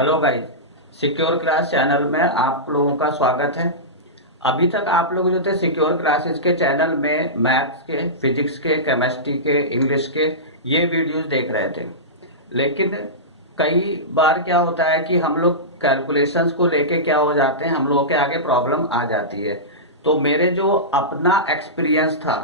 Hello guys, secure class channel में आप लोगों का स्वागत है। अभी तक आप लोग जो थे सिक्योर क्लासेस के चैनल में मैथ्स के, फिजिक्स के, केमिस्ट्री के, इंग्लिश के ये वीडियोस देख रहे थे। लेकिन कई बार क्या होता है कि हम लोग कैलकुलेशंस को लेके क्या हो जाते हैं, हम लोगों के आगे प्रॉब्लम आ जाती है। तो मेरे जो अपना एक्सपीरियंस था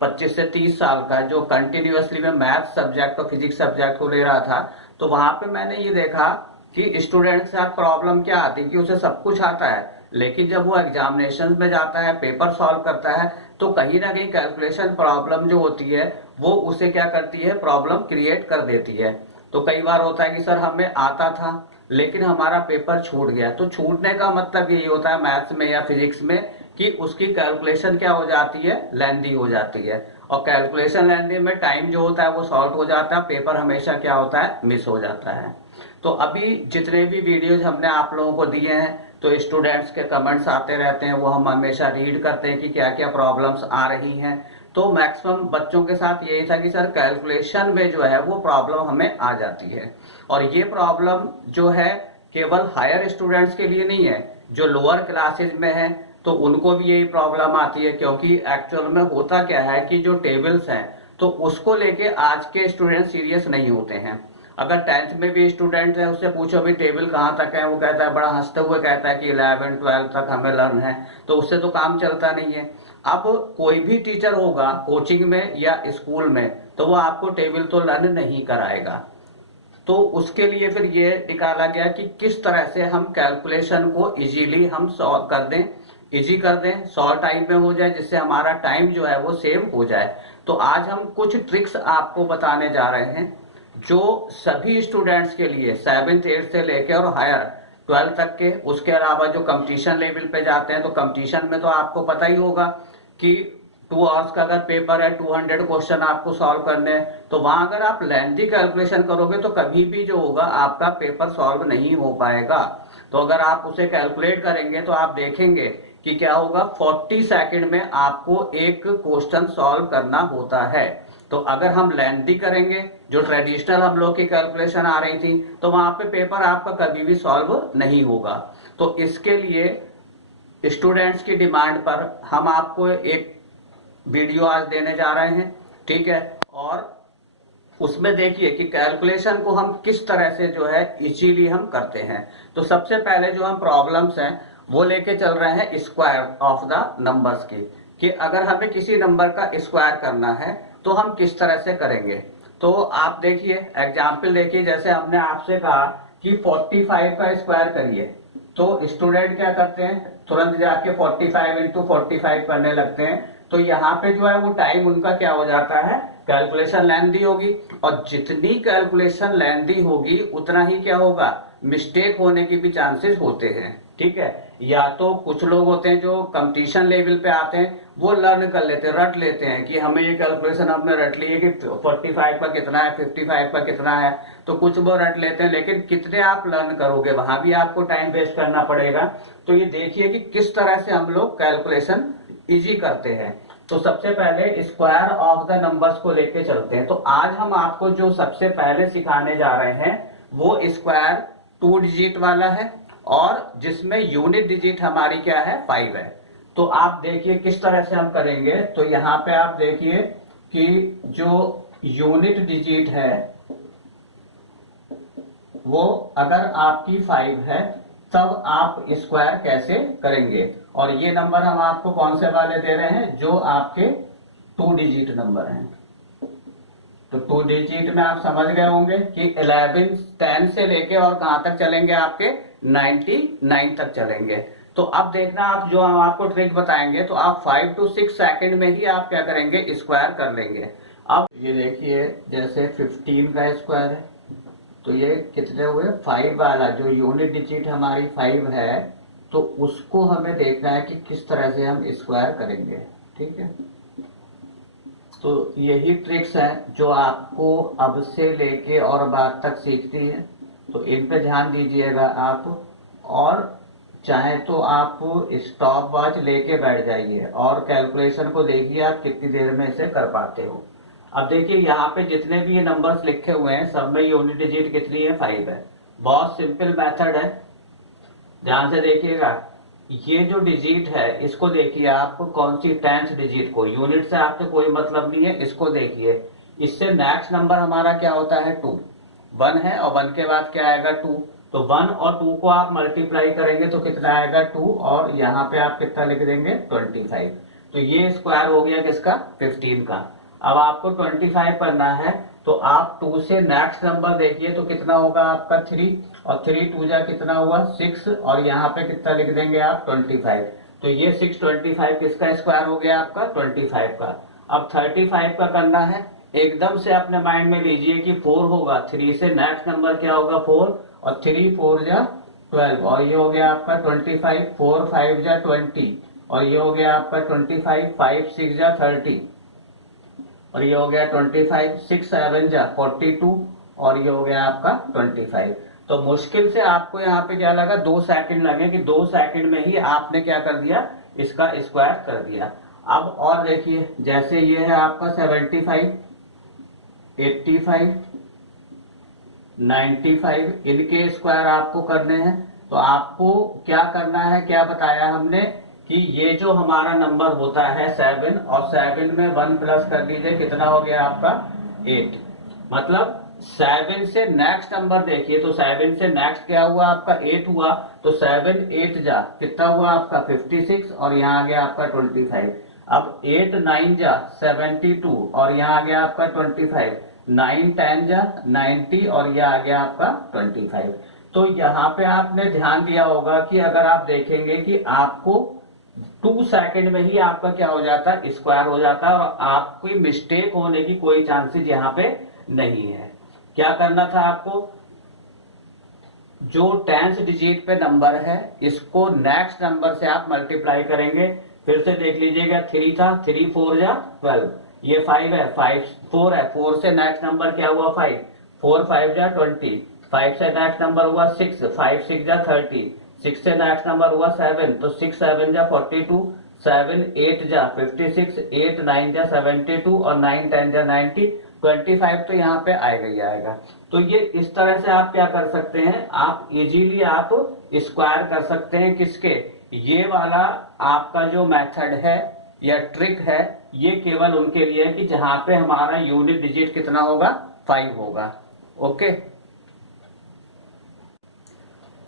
25 से 30 साल का, जो कंटिन्यूअसली मैं मैथ्स सब्जेक्ट और फिजिक्स सब्जेक्ट को ले रहा था, तो वहां पे मैंने ये देखा कि स्टूडेंट के साथ प्रॉब्लम क्या आती है कि उसे सब कुछ आता है, लेकिन जब वो एग्जामिनेशन में जाता है, पेपर सॉल्व करता है, तो कहीं ना कहीं कैलकुलेशन प्रॉब्लम जो होती है वो उसे क्या करती है, प्रॉब्लम क्रिएट कर देती है। तो कई बार होता है कि सर हमें आता था लेकिन हमारा पेपर छूट गया। तो छूटने का मतलब यही होता है मैथ्स में या फिजिक्स में कि उसकी कैलकुलेशन क्या हो जाती है, लेंदी हो जाती है। और कैलकुलेशन लेंदी में टाइम जो होता है वो शॉर्ट हो जाता है, पेपर हमेशा क्या होता है, मिस हो जाता है। तो अभी जितने भी वीडियोज हमने आप लोगों को दिए हैं, तो स्टूडेंट्स के कमेंट्स आते रहते हैं, वो हम हमेशा रीड करते हैं कि क्या क्या प्रॉब्लम्स आ रही हैं। तो मैक्सिमम बच्चों के साथ यही था कि सर कैलकुलेशन में जो है वो प्रॉब्लम हमें आ जाती है। और ये प्रॉब्लम जो है केवल हायर स्टूडेंट्स के लिए नहीं है, जो लोअर क्लासेज में है तो उनको भी यही प्रॉब्लम आती है। क्योंकि एक्चुअल में होता क्या है कि जो टेबल्स हैं तो उसको लेके आज के स्टूडेंट सीरियस नहीं होते हैं। अगर 10th में भी स्टूडेंट है, उससे पूछो भी टेबल कहाँ तक है, वो कहता है, बड़ा हंसते हुए कहता है कि 11 12 तक हमें लर्न है। तो उससे तो काम चलता नहीं है। अब कोई भी टीचर होगा कोचिंग में या स्कूल में, तो वो आपको टेबल तो लर्न नहीं कराएगा। तो उसके लिए फिर ये निकाला गया कि किस तरह से हम कैलकुलेशन को इजीली हम सॉल्व कर दें, इजी कर दें, शॉर्ट टाइम में हो जाए, जिससे हमारा टाइम जो है वो सेव हो जाए। तो आज हम कुछ ट्रिक्स आपको बताने जा रहे हैं जो सभी स्टूडेंट्स के लिए 7th 8th से लेके और हायर 12th तक के, उसके अलावा जो कंपटीशन लेवल पे जाते हैं, तो कंपटीशन में तो आपको पता ही होगा कि 2 आवर्स का अगर पेपर है, 200 क्वेश्चन आपको सॉल्व करने हैं, तो वहां अगर आप लेंथी कैलकुलेशन करोगे तो कभी भी जो होगा आपका पेपर सॉल्व नहीं हो पाएगा। तो अगर आप उसे कैलकुलेट करेंगे तो आप देखेंगे कि क्या होगा, 40 सेकंड में आपको एक क्वेश्चन सॉल्व करना होता है। तो अगर हम लेंथी करेंगे, जो ट्रेडिशनल हम लोग की कैलकुलेशन आ रही थी, तो वहां पे पेपर आपका कभी भी सॉल्व नहीं होगा। तो इसके लिए स्टूडेंट्स की डिमांड पर हम आपको एक वीडियो आज देने जा रहे हैं, ठीक है। और उसमें देखिए कि कैलकुलेशन को हम किस तरह से जो है इजीली हम करते हैं। तो सबसे पहले जो हम प्रॉब्लम्स हैं वो लेके चल रहे हैं स्क्वायर ऑफ द नंबर्स की, कि अगर हमें किसी नंबर का स्क्वायर करना है तो हम किस तरह से करेंगे। तो आप देखिए एग्जाम्पल देखिए, जैसे हमने आपसे कहा कि 45 का स्क्वायर करिए, तो स्टूडेंट क्या करते हैं, तुरंत जाके 45 इंटू 45 करने लगते हैं। तो यहाँ पे जो है वो टाइम उनका क्या हो जाता है, कैलकुलेशन लेंथी होगी। और जितनी कैलकुलेशन लेंथी होगी उतना ही क्या होगा, मिस्टेक होने की भी चांसेस होते हैं, ठीक है। या तो कुछ लोग होते हैं जो कंपटीशन लेवल पे आते हैं, वो लर्न कर लेते हैं, रट लेते हैं कि हमें ये कैलकुलेशन हमने रट ली है कि 45 का कितना है, 55 का कितना है, तो कुछ वो रट लेते हैं। लेकिन कितने आप लर्न करोगे, वहां भी आपको टाइम वेस्ट करना पड़ेगा। तो ये देखिए कि किस तरह से हम लोग कैलकुलेशन इजी करते हैं। तो सबसे पहले स्क्वायर ऑफ द नंबर्स को लेके चलते हैं। तो आज हम आपको जो सबसे पहले सिखाने जा रहे हैं वो स्क्वायर 2 डिजिट वाला है, और जिसमें यूनिट डिजिट हमारी क्या है, 5 है। तो आप देखिए किस तरह से हम करेंगे। तो यहाँ पे आप देखिए कि जो यूनिट डिजिट है वो अगर आपकी 5 है तब आप स्क्वायर कैसे करेंगे। और ये नंबर हम आपको कौन से वाले दे रहे हैं, जो आपके 2 डिजिट नंबर हैं। तो 2 डिजिट में आप समझ गए होंगे कि 11 10 से लेके और कहां तक चलेंगे, आपके 99 तक चलेंगे। तो अब देखना, आप जो हम आपको ट्रिक बताएंगे तो आप 5 to 6 सेकंड में ही आप क्या करेंगे, स्क्वायर कर लेंगे। अब ये देखिए जैसे 15 का स्क्वायर है, तो ये कितने हुए, 5 वाला जो यूनिट डिजिट हमारी 5 है, तो उसको हमें देखना है कि किस तरह से हम स्क्वायर करेंगे, ठीक है। तो यही ट्रिक्स हैं जो आपको अब से लेके और बाद तक सीखती है, तो इन पे ध्यान दीजिएगा आप। और चाहे तो आप स्टॉप वॉच लेके बैठ जाइए और कैलकुलेशन को देखिए आप कितनी देर में इसे कर पाते हो। अब देखिए यहाँ पे जितने भी ये नंबर्स लिखे हुए हैं सब में यूनिट डिजिट कितनी है, 5 है। बहुत सिंपल मेथड है, ध्यान से देखिएगा। ये जो डिजिट है इसको देखिए आप, कौन सी 10th डिजिट को, यूनिट से आपसे कोई मतलब नहीं है, इसको देखिए। इससे नेक्स्ट नंबर हमारा क्या होता है 2, 1 है और 1 के बाद क्या आएगा 2, तो 1 और 2 को आप मल्टीप्लाई करेंगे तो कितना आएगा 2, और यहाँ पे आप कितना लिख देंगे 25। तो ये स्क्वायर हो गया किसका 15 का। अब आपको 25 करना है तो आप 2 से नेक्स्ट नंबर देखिए तो कितना होगा आपका 3, और 3 2 जा कितना हुआ 6, और यहाँ पे कितना लिख देंगे आप 25। तो ये 625 किसका स्क्वायर हो गया आपका 25 का। अब 35 का करना है, एकदम से अपने माइंड में लीजिए कि 4 होगा, 3 से नेक्स्ट नंबर क्या होगा 4, और 3 4 जा 12, और ये हो गया आपका 25, 4 5 जा 20, और ये हो गया आपका 25, 5 6 जा 30, और ये हो गया 25, 6 7 जा 42, और ये हो गया आपका 25। तो मुश्किल से आपको यहाँ पे क्या लगा 2 सेकंड लगे, कि 2 सेकंड में ही आपने क्या कर दिया इसका स्क्वायर कर दिया। अब और देखिए, जैसे ये है आपका 75, 85, 95, इनके स्क्वायर आपको करने हैं। तो आपको क्या करना है, क्या बताया हमने कि ये जो हमारा नंबर होता है 7, और 7 में 1 प्लस कर दीजिए, कितना हो गया आपका 8। मतलब 7 से नेक्स्ट नंबर देखिए, तो 7 से नेक्स्ट क्या हुआ आपका 8 हुआ, तो 7 8 जा कितना हुआ आपका 56, और यहाँ आ गया आपका 25। अब 8 9 जा 72, और यहाँ आ गया आपका 25, 9 10 जा 90, और यह आ गया आपका 25। तो यहाँ पे आपने ध्यान दिया होगा कि अगर आप देखेंगे कि आपको 2 सेकंड में ही आपका क्या हो जाता है स्क्वायर हो जाता है, और आपकी मिस्टेक होने की कोई चांसेस यहाँ पे नहीं है। क्या करना था आपको, जो 10th डिजिट पे नंबर है इसको नेक्स्ट नंबर से आप मल्टीप्लाई करेंगे। फिर से देख लीजिएगा, 3 था, 3 4 जा 12, ये 5 है, 5 4 है, 4 से नेक्स्ट नंबर क्या हुआ 5, 4 5 जा 20, 5 से नेक्स्ट नंबर हुआ 6, 5 6 जा 30, 6 से नेक्स्ट नंबर हुआ 7, तो 6 7 जा 42, 7 8 जा 56, 8 9 जा 72, और 9 10 जा 90, 25 तो यहाँ पे आएगा ही आएगा। तो ये इस तरह से आप क्या कर सकते हैं, आप इजीली आप स्क्वायर कर सकते हैं किसके, ये वाला आपका जो मेथड है या ट्रिक है, ये केवल उनके लिए है कि जहां पे हमारा यूनिट डिजिट कितना होगा 5 होगा। ओके,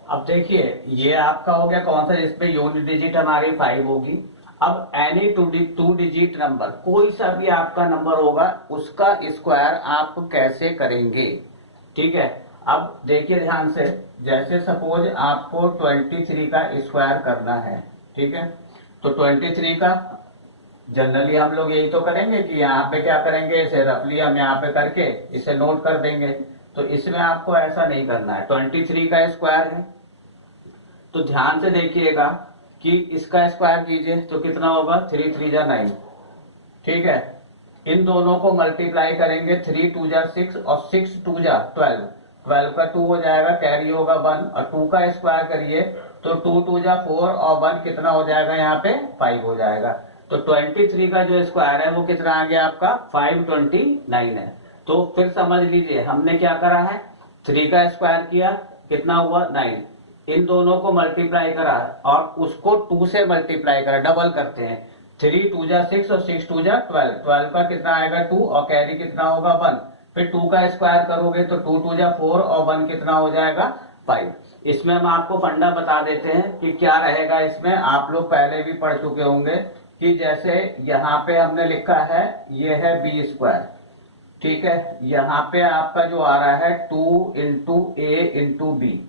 अब देखिए ये आपका हो गया कौन सा, जिसमें यूनिट डिजिट हमारी 5 होगी। अब एनी 2 डिजिट नंबर, कोई सा भी आपका नंबर होगा उसका स्क्वायर आप कैसे करेंगे, ठीक है। अब देखिए ध्यान से, जैसे सपोज आपको 23 का स्क्वायर करना है, ठीक है, तो 23 का जनरली हम लोग यही तो करेंगे कि यहाँ पे क्या करेंगे, इसे रफली हम यहाँ पे करके इसे नोट कर देंगे। तो इसमें आपको ऐसा नहीं करना है, 23 का स्क्वायर है तो ध्यान से देखिएगा कि इसका स्क्वायर कीजिए तो कितना होगा 3 3 जा 9, ठीक है। इन दोनों को मल्टीप्लाई करेंगे, 3 2 जा 6, और 6 2 जा 12, 12 का 2 हो जाएगा, कैरी होगा 1, और 2 का स्क्वायर करिए तो 2 2 जा 4, और 1 कितना हो जाएगा यहाँ पे 5 हो जाएगा। तो 23 का जो स्क्वायर है वो कितना आ गया आपका 529 है। तो फिर समझ लीजिए हमने क्या करा है, 3 का स्क्वायर किया कितना हुआ 9, इन दोनों को मल्टीप्लाई करा और उसको 2 से मल्टीप्लाई करा, डबल करते हैं, 3 2 जा 6 और 6 2 जा 12, 12 का कितना आएगा 2, और कैरी कितना होगा 1, फिर 2 का स्क्वायर करोगे तो 2 2 जा 4, और 1 कितना हो जाएगा 5। इसमें हम आपको फंडा बता देते हैं कि क्या रहेगा इसमें, आप लोग पहले भी पढ़ चुके होंगे कि जैसे यहाँ पे हमने लिखा है ये है बी स्क्वायर, ठीक है, यहाँ पे आपका जो आ रहा है 2 इंटू ए इंटू बी,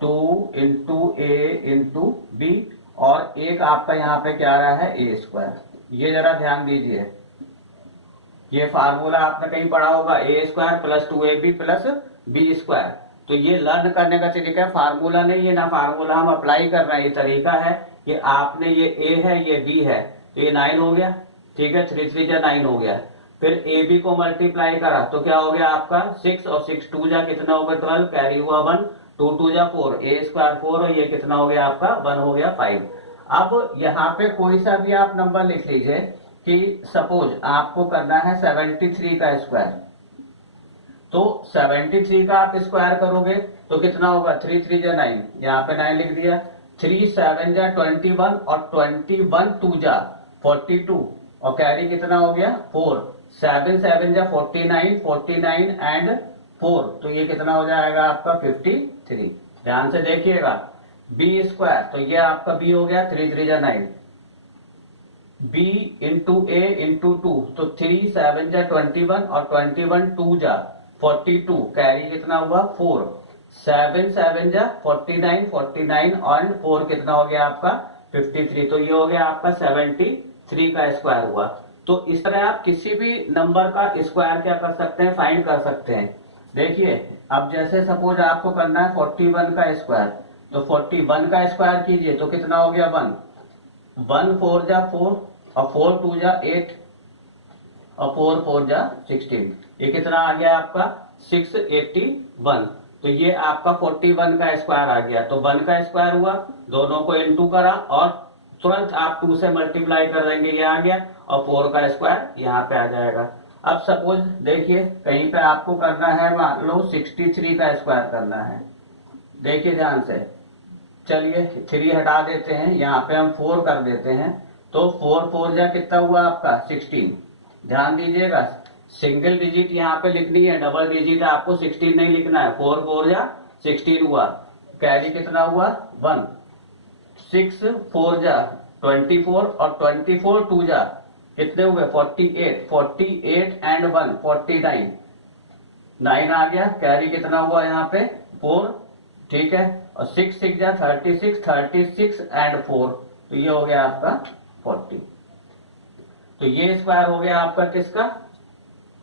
2 इंटू ए इंटू बी, और एक आपका यहाँ पे क्या आ रहा है ए स्क्वायर। ये जरा ध्यान दीजिए, ये फार्मूला आपने कहीं पढ़ा होगा, a square plus 2ab plus b square. तो ये लर्न करने का तरीका है, फार्मूला नहीं है ना, फार्मूला हम अप्लाई कर रहे हैं। ये तरीका है कि आपने ये ए है ये बी है, तो ये 9 हो गया, ठीक है, 3 3 जा 9 हो गया। फिर ए बी को मल्टीप्लाई करा तो क्या हो गया आपका 6, और 6 2 जा कितना होगा 12, कैरी हुआ 1, 2 2 जा 4, ए स्क्वायर 4, और ये कितना हो गया आपका 1 हो गया 5। अब यहाँ पे कोई सा भी आप नंबर लिख लीजिए कि सपोज आपको करना है 73 का स्क्वायर, तो 73 का आप स्क्वायर करोगे तो कितना होगा, 3 3 जा 9, यहाँ पे 9 लिख दिया, 3 7 जा 21 और 21 2 जा 42 और कैरी कितना हो गया 4, 7 7 जा 49, 49 एंड 4, तो ये कितना हो जाएगा आपका 53। ध्यान से देखिएगा, बी स्क्वायर तो ये आपका बी हो गया 3 3 जा 9, b इंटू ए इंटू 2 तो 3 7 जा 21 और 21 2 जा 42, कैरी कितना हुआ 4, 7 7 जा 49, 49 और 4 कितना हो गया आपका 53, तो ये हो गया आपका 73 का स्क्वायर हुआ। तो इस तरह आप किसी भी नंबर का स्क्वायर क्या कर सकते हैं, फाइंड कर सकते हैं। देखिए अब जैसे सपोज आपको करना है 41 का स्क्वायर, तो 41 का स्क्वायर कीजिए तो कितना हो गया 1, 1 4 जा 4 और 4 2 जा 8 और 4 4 जा 16, ये कितना आ गया आपका 681, तो ये आपका 41 का स्क्वायर आ गया। तो 1 का स्क्वायर हुआ, दोनों को इनटू करा और तुरंत आप 2 से मल्टीप्लाई कर देंगे, ये आ गया, और 4 का स्क्वायर यहाँ पे आ जाएगा। अब सपोज देखिए कहीं पे आपको करना है, मान लो 63 का स्क्वायर करना है। देखिए ध्यान से, चलिए 3 हटा देते हैं, यहाँ पे हम 4 कर देते हैं, तो 4 4 जा कितना हुआ आपका 16। ध्यान दीजिएगा, सिंगल डिजिट यहाँ पे लिखनी है, डबल डिजिट आपको 16 नहीं लिखना है। 4 4 जा 16 हुआ, कैरी कितना हुआ 1, 6 4 जा 24 और 24 2 जा कितने हुए 48, 48 एंड 1 49, 9 आ गया, कैरी कितना हुआ यहाँ पे 4, ठीक है, और 6 6 जा 36, 36 एंड 4, तो ये हो गया आपका 40। तो ये स्क्वायर हो गया आपका किसका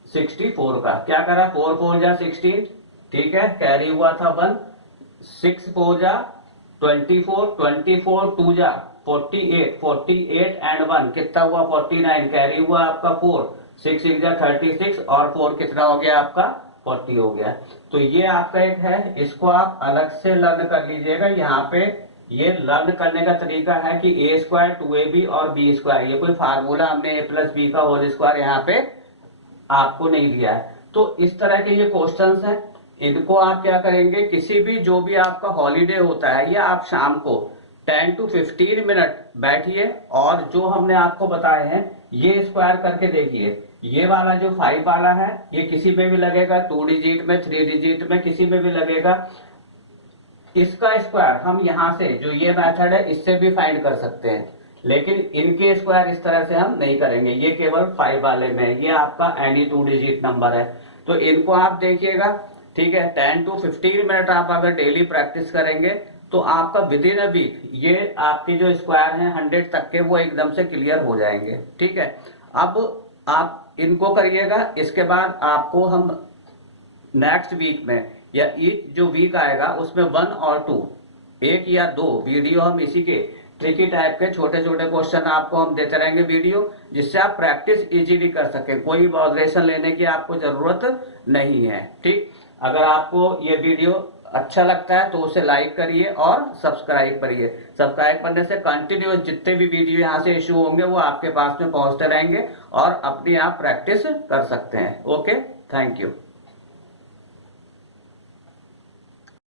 64 का। क्या करा 4 4 जा 16, ठीक है, कैरी हुआ था 1, 6 4 जा 24, 24 2 जा 48, 48 एंड 1 कितना हुआ 49, कैरी हुआ आपका 4, 6 6 जा 36 और 4 कितना हो गया आपका 40 हो गया। तो ये आपका एक है, इसको आप अलग से लर्न कर लीजिएगा। यहाँ पे ये लर्न करने का तरीका है कि a स्क्वायर 2ab और b स्क्वायर, ये कोई फार्मूला हमने a प्लस बी का होल स्क्वायर यहाँ पे आपको नहीं दिया है। तो इस तरह के ये क्वेश्चंस हैं, इनको आप क्या करेंगे, किसी भी जो भी आपका हॉलीडे होता है या आप शाम को 10 to 15 मिनट बैठिए और जो हमने आपको बताए हैं ये स्क्वायर करके देखिए। ये वाला जो 5 वाला है ये किसी में भी लगेगा, 2 डिजिट में 3 डिजिट में किसी में भी लगेगा। इसका स्क्वायर हम यहाँ से जो ये मेथड है इससे भी फाइंड कर सकते हैं, लेकिन इनके स्क्वायर इस तरह से हम नहीं करेंगे, ये केवल 5 वाले में, ये आपका एनी 2 डिजिट नंबर है। तो इनको आप देखिएगा, ठीक है, 10 to 15 मिनट आप अगर डेली प्रैक्टिस करेंगे तो आपका विद इन अ वीक ये आपके जो स्क्वायर हैं 100 तक के वो एकदम से क्लियर हो जाएंगे, ठीक है। अब आप इनको करिएगा, इसके बाद आपको हम नेक्स्ट वीक में या ईच जो वीक आएगा उसमें 1 और 2 1 या 2 वीडियो हम इसी के ट्रिकी टाइप के छोटे छोटे क्वेश्चन आपको हम देते रहेंगे वीडियो, जिससे आप प्रैक्टिस इजीली कर सकें, कोई वॉल्यूशन लेने की आपको जरूरत नहीं है, ठीक। अगर आपको ये वीडियो अच्छा लगता है तो उसे लाइक करिए और सब्सक्राइब करिए। सब्सक्राइब करने से कंटिन्यूअस जितने भी वीडियो यहाँ से इशू होंगे वो आपके पास में पहुंचते रहेंगे और अपनी आप प्रैक्टिस कर सकते हैं। Okay, thank you.